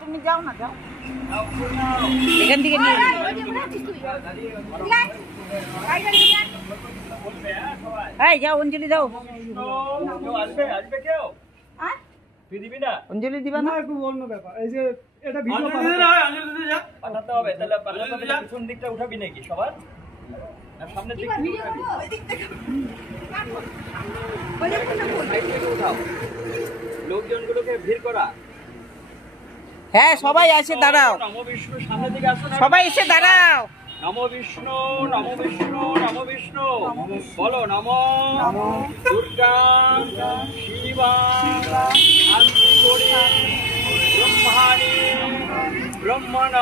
তুমি যাও না, যাও এখান থেকে যাও, অঞ্জলি দাও। অঞ্জলি দিবা না? অন্য ব্যাপার, এই যে এটা ভিডিও পাঠাতে হবে, তাহলে পিছন দিকটা উঠাবি নাকি সবার? সামনের দিকে লোকজনগুলোকে ভিড় করা। হ্যাঁ, সবাই এসে দাঁড়াও। নমো বিষ্ণু, সামনের দিকে আসো। সবাই এসে দাঁড়াও। নমো বিষ্ণু, নমো বিষ্ণু, নমো বিষ্ণু। বলো নমো দুর্গা শিবা শান্তি করি ব্রহ্মাণি ব্রহ্মণ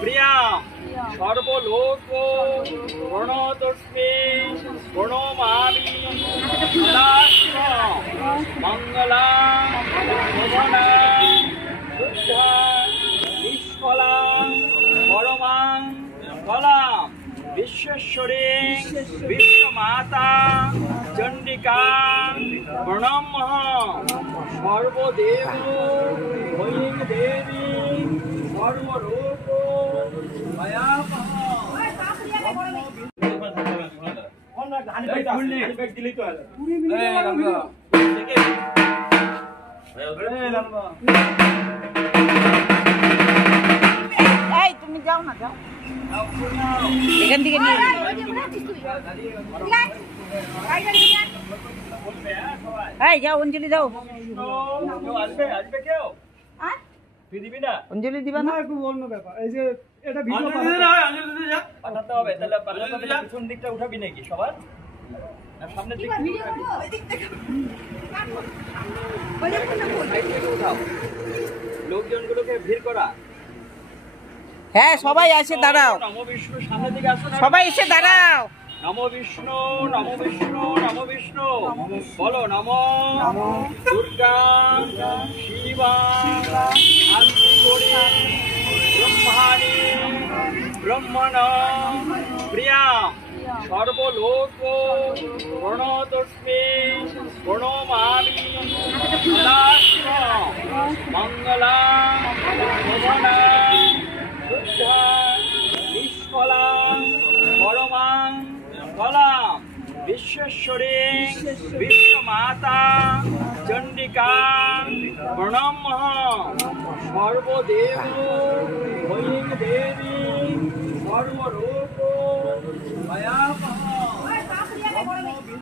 প্রিয়া সর্বলোক প্রণতস্মে প্রণমামি সদাশিব মঙ্গলা শোভনা শুদ্ধা নিষ্ফলা পরমাং ফলাম विश्वेश्वरी विश्वमाता चंडिका प्रणम सर्वदेव भयं देवी सर्वरूप তুমি যাও না, যাও এখান থেকে যাও, অঞ্জলি দাও। দিবি না? অঞ্জলি দিবা না? অন্য ব্যাপার, এই যে এটা ভিডিও পাঠাতে হবে, তাহলে পিছন দিকটা উঠাবি নাকি সবার? সামনের দিকে উঠাও, লোকজনগুলোকে ভিড় করা। হ্যাঁ, সবাই এসে দাঁড়াও। নমো বিষ্ণু, সামনের দিকে আসো। সবাই এসে দাঁড়াও। নমো বিষ্ণু, নমো বিষ্ণু, নমো বিষ্ণু। বলো নমো দুর্গা শিবা শান্তি করি ব্রহ্মাণি ব্রহ্মণ প্রিয়া সর্বলোক প্রণতস্মে প্রণমামি সদাশিব মঙ্গলা শোভনা শুদ্ধা নিষ্ফলা পরমাং ফলাম विश्वेश्वरी विश्वमाता चंडिका प्रणम सर्वदेव भयं देवी सर्वरूप